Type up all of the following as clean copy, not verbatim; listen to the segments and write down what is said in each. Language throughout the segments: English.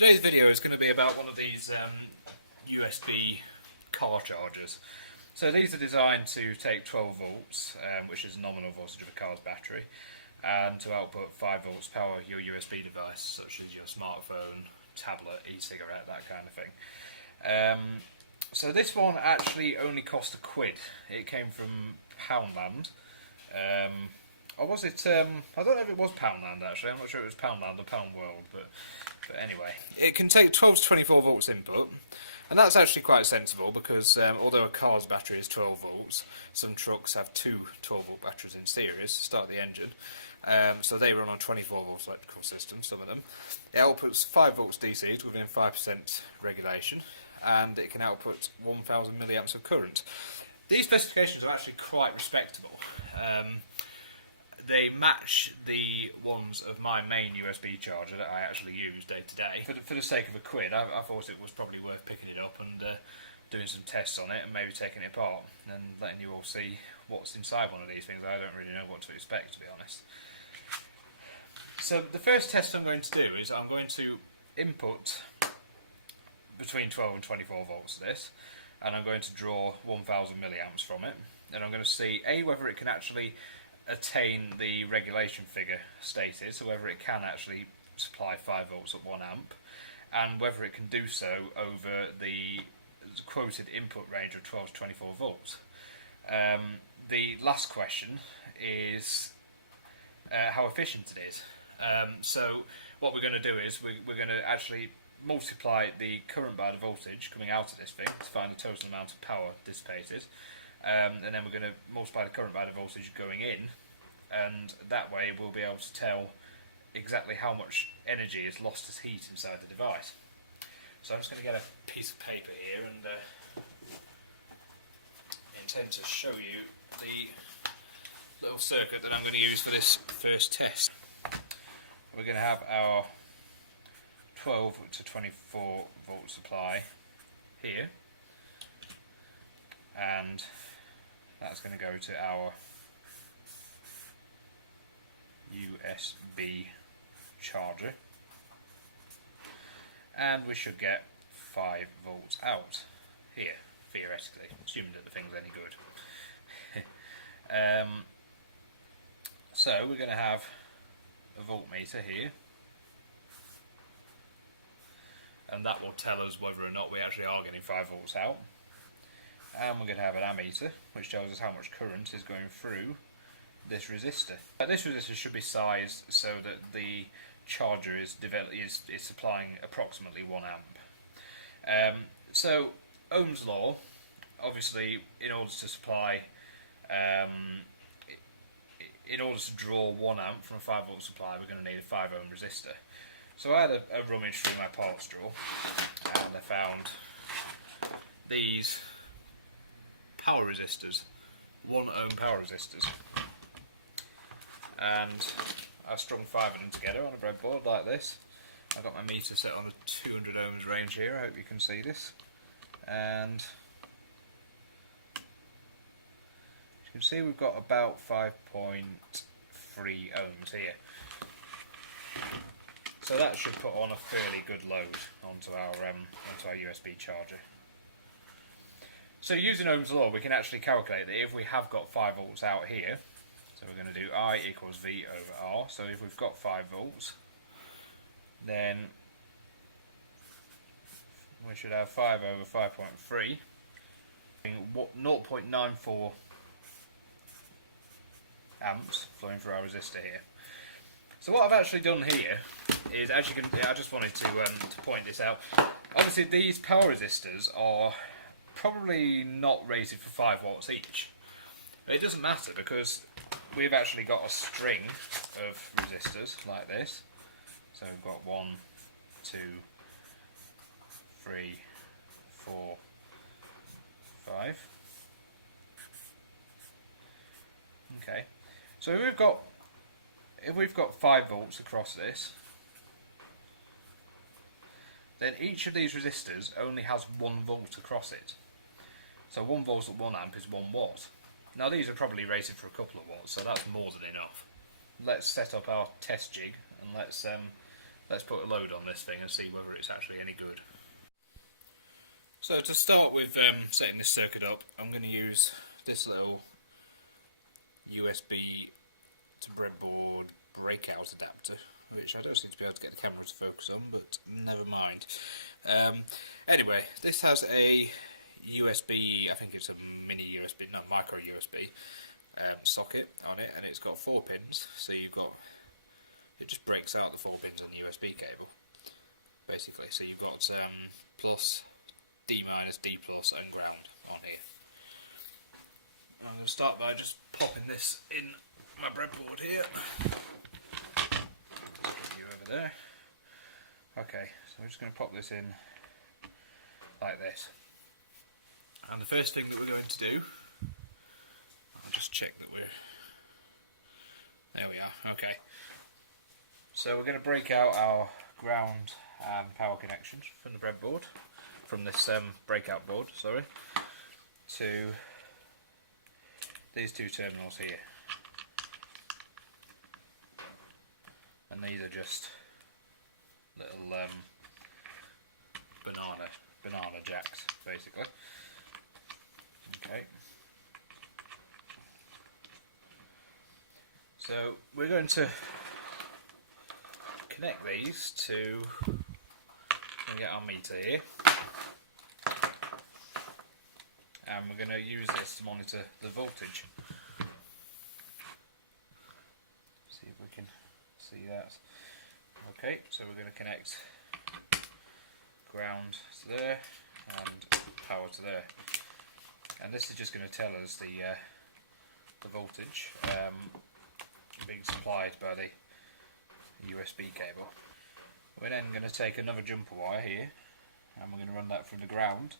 Today's video is going to be about one of these USB car chargers. So these are designed to take 12 volts, which is nominal voltage of a car's battery, and to output 5 volts power your USB device, such as your smartphone, tablet, e-cigarette, that kind of thing. So this one actually only cost £1. It came from Poundland. Or was it, I don't know if it was Poundland actually, I'm not sure it was Poundland or Pound World, but anyway. It can take 12 to 24 volts input, and that's actually quite sensible because although a car's battery is 12 volts, some trucks have two 12 volt batteries in series to start the engine, so they run on 24 volts electrical systems, some of them. It outputs 5 volts DC to within 5% regulation, and it can output 1000 milliamps of current. These specifications are actually quite respectable. They match the ones of my main USB charger that I actually use day to day. For the sake of £1, I thought it was probably worth picking it up and doing some tests on it and maybe taking it apart and letting you all see what's inside one of these things. I don't really know what to expect, to be honest. So the first test I'm going to do is I'm going to input between 12 and 24 volts of this, and I'm going to draw 1000 milliamps from it, and I'm going to see whether it can actually attain the regulation figure stated, so whether it can actually supply 5 volts at 1 amp, and whether it can do so over the quoted input range of 12 to 24 volts. The last question is how efficient it is. So what we're going to do is we're going to actually multiply the current by the voltage coming out of this thing to find the total amount of power dissipated, and then we're going to multiply the current by the voltage going in, and that way we'll be able to tell exactly how much energy is lost as heat inside the device. So I'm just going to get a piece of paper here and intend to show you the little circuit that I'm going to use for this first test. We're going to have our 12 to 24 volt supply here, and that's going to go to our USB charger, and we should get 5 volts out here, theoretically, assuming that the thing's any good. So we're going to have a voltmeter here, and that will tell us whether or not we actually are getting 5 volts out. And we're going to have an ammeter, which tells us how much current is going through this resistor. This resistor should be sized so that the charger is supplying approximately 1 amp. So Ohm's law, obviously, in order to supply, in order to draw 1 amp from a 5 volt supply, we're going to need a 5 ohm resistor. So I had a rummage through my parts drawer, and I found these power resistors, 1 ohm power resistors, and I strung 5 of them together on a breadboard like this. I've got my meter set on the 200 ohms range here, I hope you can see this, and as you can see we've got about 5.3 ohms here. So that should put on a fairly good load onto our USB charger. So using Ohm's law, we can actually calculate that if we have got 5 volts out here, so we're going to do I equals V over R, so if we've got 5 volts, then we should have 5 over 5.3, 0.94 amps flowing through our resistor here. So what I've actually done here is, as you can, I just wanted to point this out. Obviously these power resistors are probably not rated for 5 watts each. But it doesn't matter because we've actually got a string of resistors like this. So we've got 1, 2, 3, 4, 5. Okay. So if we've got 5 volts across this, then each of these resistors only has 1 volt across it. So 1 volt at 1 amp is 1 watt. Now these are probably rated for a couple of watts, so that's more than enough. Let's set up our test jig and let's let's put a load on this thing and see whether it's actually any good. So to start with setting this circuit up, I'm going to use this little USB to breadboard breakout adapter, which I don't seem to be able to get the camera to focus on, but never mind. Anyway, this has a USB, I think it's a mini USB, no, micro USB socket on it, and it's got 4 pins, so you've got, it just breaks out the 4 pins on the USB cable, basically. So you've got plus, D minus, D plus, and ground on here. I'm going to start by just popping this in my breadboard here. You over there. Okay, so I'm just going to pop this in like this. And the first thing that we're going to do, I'll just check that we're, there we are, okay. So we're going to break out our ground and power connections from the breadboard, from this breakout board, sorry, to these 2 terminals here. And these are just little banana jacks, basically. Okay. So we're going to connect these to, we get our meter here, and we're going to use this to monitor the voltage. See if we can see that. Okay, so we're going to connect ground to there and power to there, and this is just going to tell us the voltage being supplied by the USB cable. We're then going to take another jumper wire here, and we're going to run that from the ground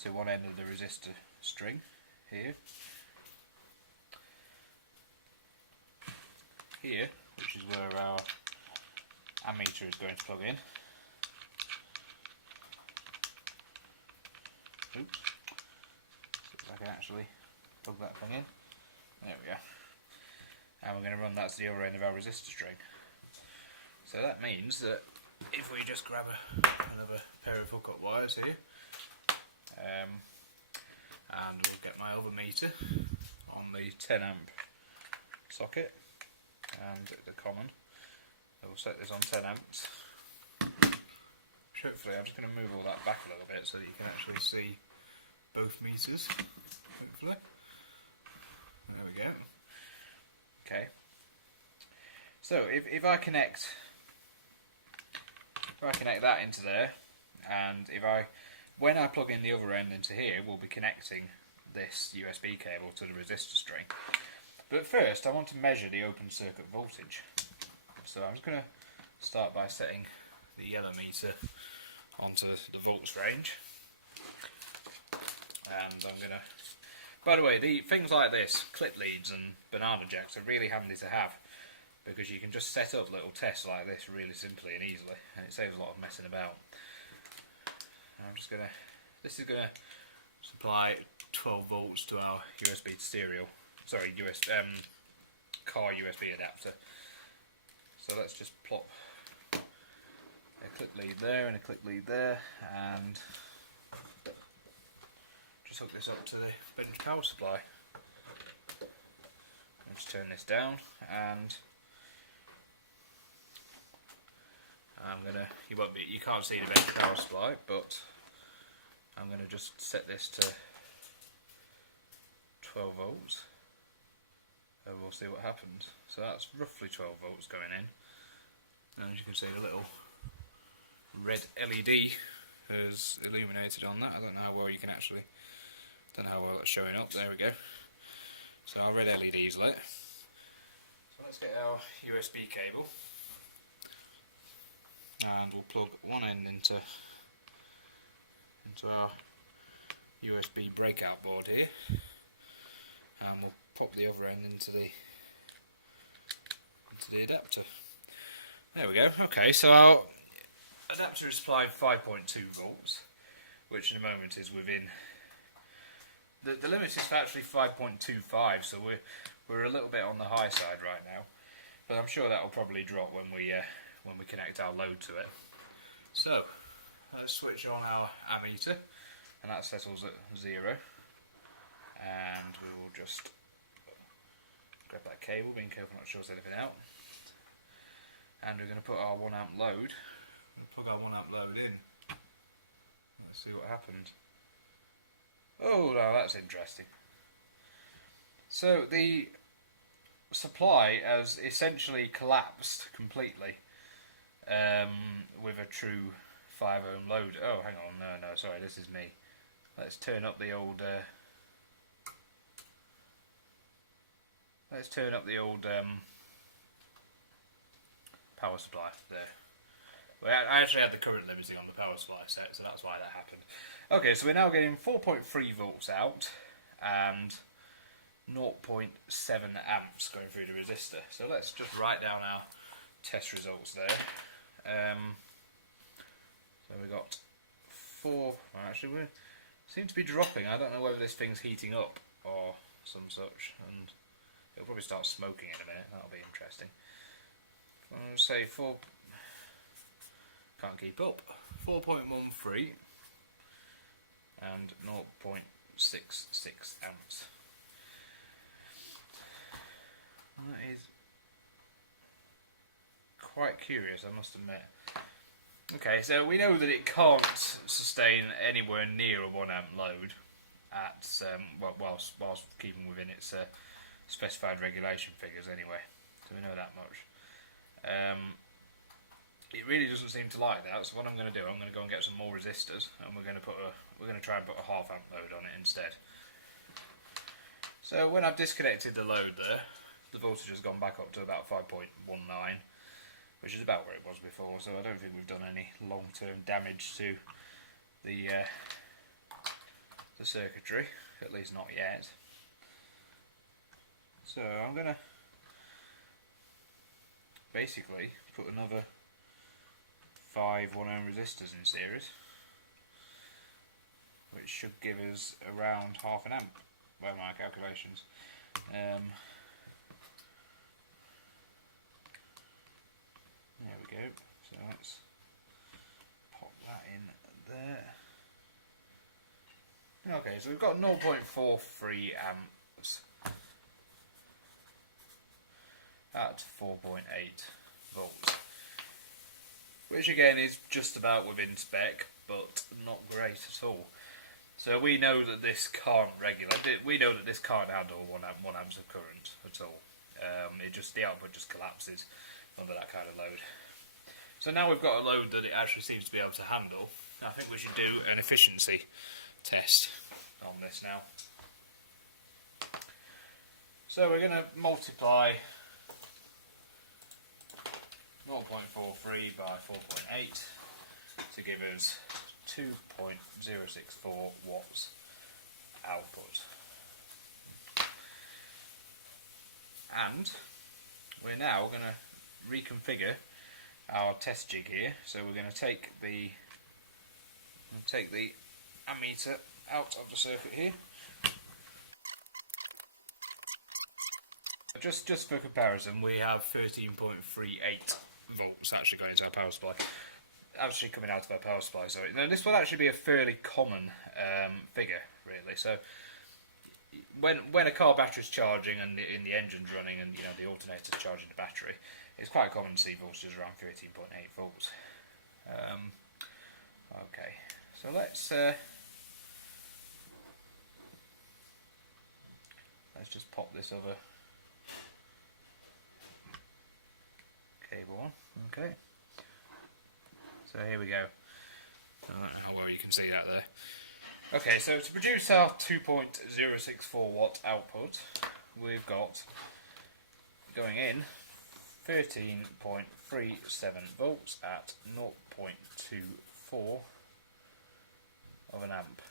to one end of the resistor string here, which is where our ammeter is going to plug in. Oops, see if I can actually plug that thing in. There we go. And we're going to run that to the other end of our resistor string. So that means that if we just grab another pair of hookup wires here, and we'll get my other meter on the 10 amp socket and the common, so we'll set this on 10 amps. Hopefully I'm just going to move all that back a little bit so that you can actually see both meters, hopefully. There we go. Okay, so if I connect that into there, and when I plug in the other end into here, we'll be connecting this USB cable to the resistor string. But first I want to measure the open circuit voltage. So I'm just going to start by setting the yellow meter onto the volts range. And I'm going to, by the way, the things like this, clip leads and banana jacks, are really handy to have, because you can just set up little tests like this really simply and easily, and it saves a lot of messing about. And I'm just going to, this is going to supply 12 volts to our USB to stereo, sorry, car USB adapter. So let's just plop a clip lead there and a clip lead there, and just hook this up to the bench power supply. I'll just turn this down, and I'm gonna, you can't see the bench power supply, but I'm gonna just set this to 12 volts and we'll see what happens. So that's roughly 12 volts going in, and as you can see, the little red LED has illuminated on that. I don't know how well you can actually, don't know how well it's showing up. There we go. So our red LED's lit. So let's get our USB cable, and we'll plug one end into our USB breakout board here, and we'll pop the other end into the adapter. There we go. Okay, so our adapter is supplied 5.2 volts, which in a moment is within the limit is actually 5.25, so we're a little bit on the high side right now, but I'm sure that will probably drop when we when we connect our load to it. So let's switch on our ammeter, and that settles at 0, and we will just grab that cable, being careful not to short anything out, and we're going to put our 1 amp load. Plug our 1 amp load in. Let's see what happened. Oh, now that's interesting. So the supply has essentially collapsed completely with a true 5 ohm load. Oh, hang on, no, sorry, this is me. Let's turn up the old. Power supply there. Well, I actually had the current limiting on the power supply set, so that's why that happened. Okay, so we're now getting 4.3 volts out and 0.7 amps going through the resistor. So let's just write down our test results there. So we got 4. Well, actually, we seem to be dropping. I don't know whether this thing's heating up or some such, and it'll probably start smoking in a minute. That'll be interesting. I'll say 4. Can't keep up. 4.13 and 0.66 amps. That is quite curious, I must admit. Okay, so we know that it can't sustain anywhere near a 1 amp load at whilst keeping within its specified regulation figures anyway. So we know that much. It really doesn't seem to like that. So what I'm going to do, I'm going to go and get some more resistors, and we're going to try and put a half amp load on it instead. So when I've disconnected the load there, the voltage has gone back up to about 5.19, which is about where it was before. So I don't think we've done any long-term damage to the circuitry, at least not yet. So I'm going to basically put another 5 1 ohm resistors in series, which should give us around half an amp by my calculations. There we go. So let's pop that in there. Okay, so we've got 0.43 amps at 4.8 volts. Which again is just about within spec, but not great at all. So we know that this can't regulate. We know that this can't handle 1 amps of current at all. The output just collapses under that kind of load. So now we've got a load that it actually seems to be able to handle. I think we should do an efficiency test on this now. So we're going to multiply 0.43 by 4.8 to give us 2.064 watts output. And we're now going to reconfigure our test jig here. So we're going to take the ammeter out of the circuit here. Just for comparison, we have 13.38 volts actually going into our power supply, actually coming out of our power supply. So now this will actually be a fairly common figure, really. So when a car battery is charging and the engine's running and the alternator's charging the battery, it's quite common to see voltages around 13.8 volts. Okay, so let's just pop this other cable on. Okay, so here we go. I don't know how well you can see that there. Okay, so to produce our 2.064 watt output, we've got going in 13.37 volts at 0.24 of an amp.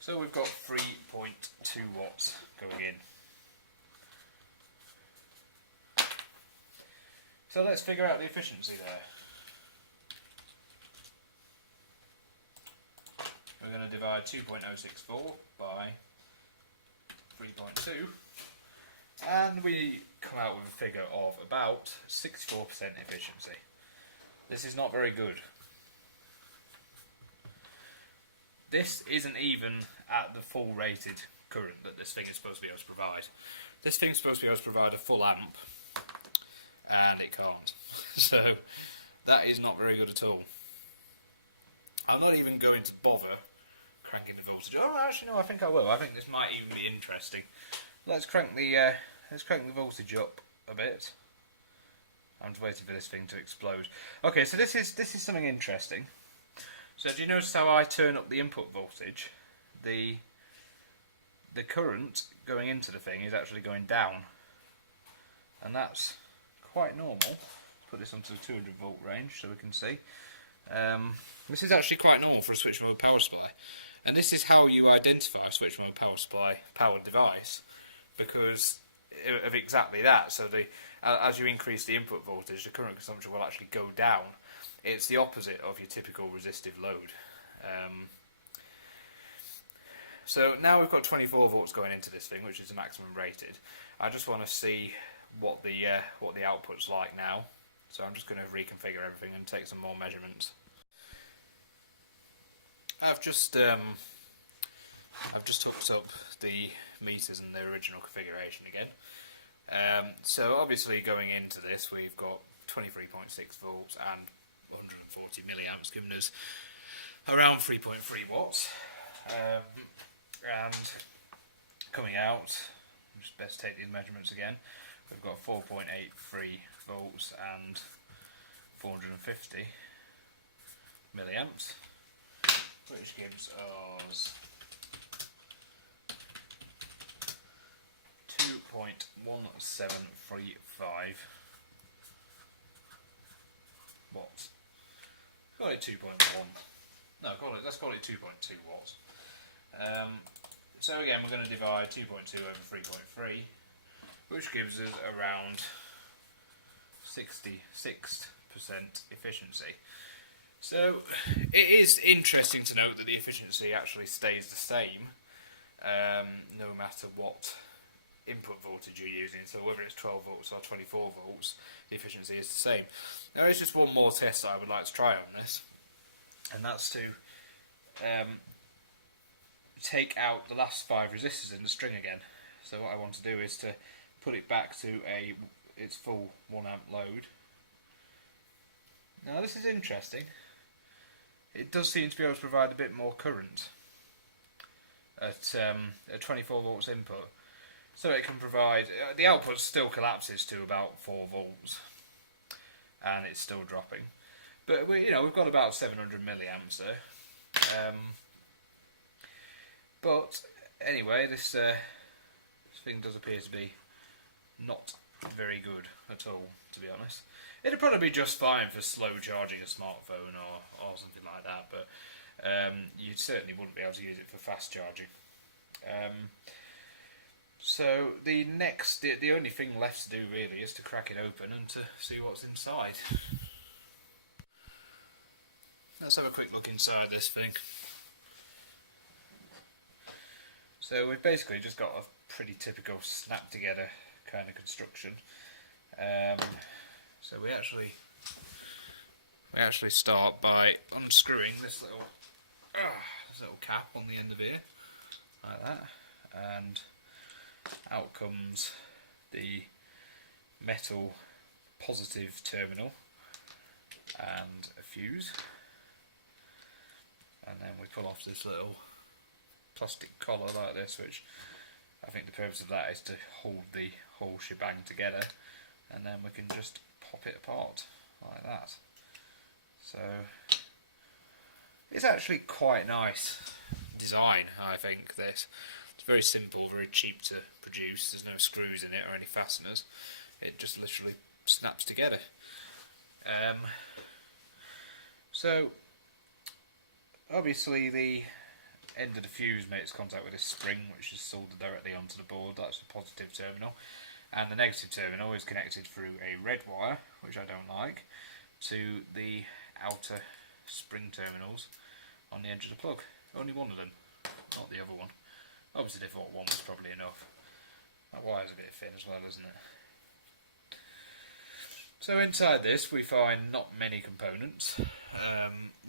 So we've got 3.2 watts going in. So let's figure out the efficiency there. We're going to divide 2.064 by 3.2, And we come out with a figure of about 64% efficiency. This is not very good. This isn't even at the full rated current that this thing is supposed to be able to provide. This thing's supposed to be able to provide a full amp, and it can't. So that is not very good at all. I'm not even going to bother cranking the voltage. Oh, actually no, I think I will. I think this might even be interesting. Let's crank the voltage up a bit. I'm just waiting for this thing to explode. Okay, so this is something interesting. So do you notice how I turn up the input voltage? The current going into the thing is actually going down, and that's quite normal. Let's put this onto the 200 volt range so we can see. This is actually quite normal for a switch mode power supply, and this is how you identify a switch mode power supply powered device, because of exactly that. So as you increase the input voltage, the current consumption will actually go down. It's the opposite of your typical resistive load. So now we've got 24 volts going into this thing, which is the maximum rated. I just want to see what the output's like now. So I'm just going to reconfigure everything and take some more measurements. I've just hooked up the meters in their original configuration again. So obviously going into this we've got 23.6 volts and 140 milliamps, giving us around 3.3 watts. And coming out, just best take these measurements again. We've got 4.83 volts and 450 milliamps, which gives us 2.1735 watts. Call it 2.1. No, let's call it 2.2 watts. So again, we're going to divide 2.2 over 3.3, which gives us around 66% efficiency. So it is interesting to note that the efficiency actually stays the same, no matter what input voltage you're using. So whether it's 12 volts or 24 volts, the efficiency is the same. Now there's just one more test I would like to try on this, and that's to take out the last 5 resistors in the string again. So what I want to do is to put it back to its full 1 amp load. Now this is interesting. It does seem to be able to provide a bit more current at a 24 volts input. So it can provide, the output still collapses to about 4 volts, and it's still dropping. But we've got about 700 milliamps there. But anyway, this thing does appear to be not very good at all, to be honest. It'd probably be just fine for slow charging a smartphone or something like that, but you certainly wouldn't be able to use it for fast charging. So the only thing left to do really is to crack it open and to see what's inside. Let's have a quick look inside this thing. So we've basically just got a pretty typical snap together kind of construction. So we actually start by unscrewing this little cap on the end of here, like that, and out comes the metal positive terminal and a fuse, and then we pull off this little plastic collar like this, which I think the purpose of that is to hold the whole shebang together, and then we can just pop it apart like that. So it's actually quite nice design, I think. It's very simple, very cheap to produce. There's no screws in it or any fasteners. It just literally snaps together. So obviously the end of the fuse makes contact with this spring, which is soldered directly onto the board. That's the positive terminal, and the negative terminal is connected through a red wire, which I don't like, to the outer spring terminals on the edge of the plug. Only one of them, not the other one. Obviously they thought one was probably enough. That wire's a bit thin as well, isn't it? So inside this we find not many components.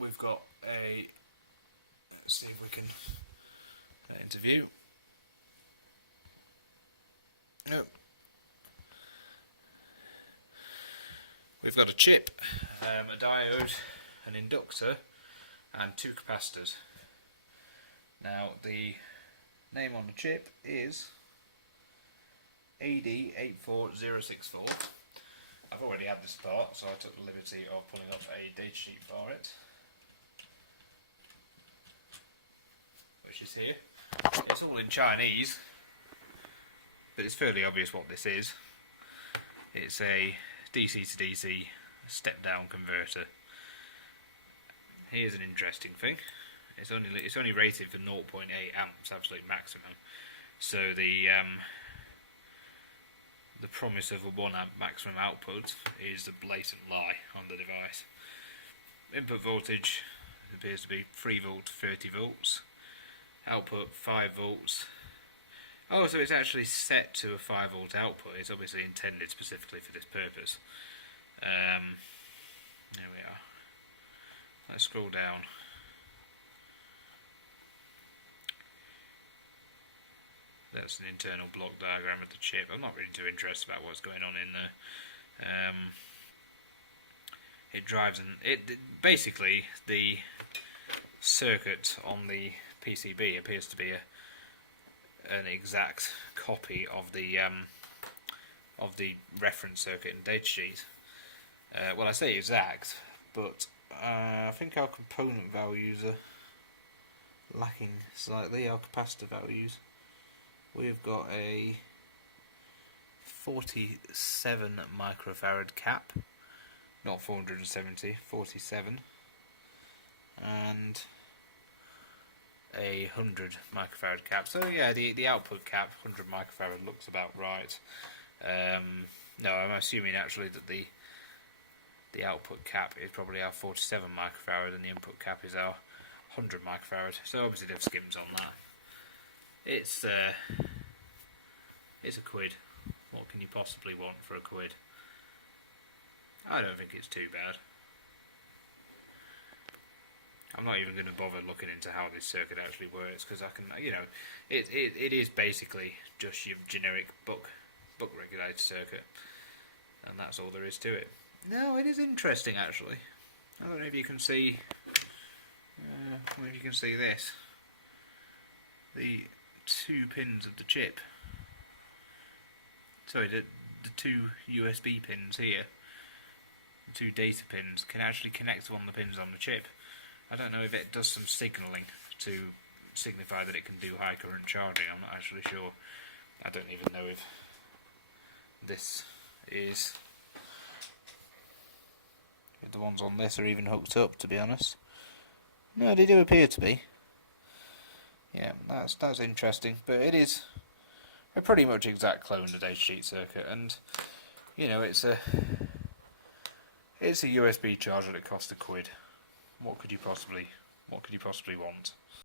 We've got a, let's see if we can get it into view. Nope. We've got a chip, a diode, an inductor and 2 capacitors. Now the name on the chip is AD84064. I've already had this part, so I took the liberty of pulling up a datasheet for it, which is here. It's all in Chinese, but it's fairly obvious what this is. It's a DC to DC step-down converter. Here's an interesting thing. It's only rated for 0.8 amps, absolute maximum. So the promise of a 1 amp maximum output is a blatant lie on the device. Input voltage appears to be 3 volt, 30 volts. Output 5 volts. Oh, so it's actually set to a 5 volt output. It's obviously intended specifically for this purpose. There we are. Let's scroll down. That's an internal block diagram of the chip. I'm not really too interested about what's going on in there. It drives basically the circuit on the PCB appears to be an exact copy of the reference circuit and datasheet. Well, I say exact, but I think our component values are lacking slightly. Our capacitor values. We've got a 47 microfarad cap, not 470, 47, and a 100 microfarad cap. So yeah, the output cap, 100 microfarad, looks about right. No, I'm assuming actually that the output cap is probably our 47 microfarad and the input cap is our 100 microfarad. So obviously they've skimmed on that. It's a quid. What can you possibly want for a quid? I don't think it's too bad. I'm not even going to bother looking into how this circuit actually works, because I can, it is basically just your generic buck regulator circuit, and that's all there is to it. No, it is interesting actually. I don't know if you can see. If you can see this. The 2 pins of the chip. Sorry, the 2 USB pins here. The 2 data pins can actually connect to one of the pins on the chip. I don't know if it does some signalling to signify that it can do high current charging. I'm not actually sure. I don't even know if this is, if the ones on this are even hooked up, to be honest. No, they do appear to be. Yeah, that's interesting, but it is a pretty much exact clone of the datasheet circuit, and it's a USB charger that costs a quid. What could you possibly want?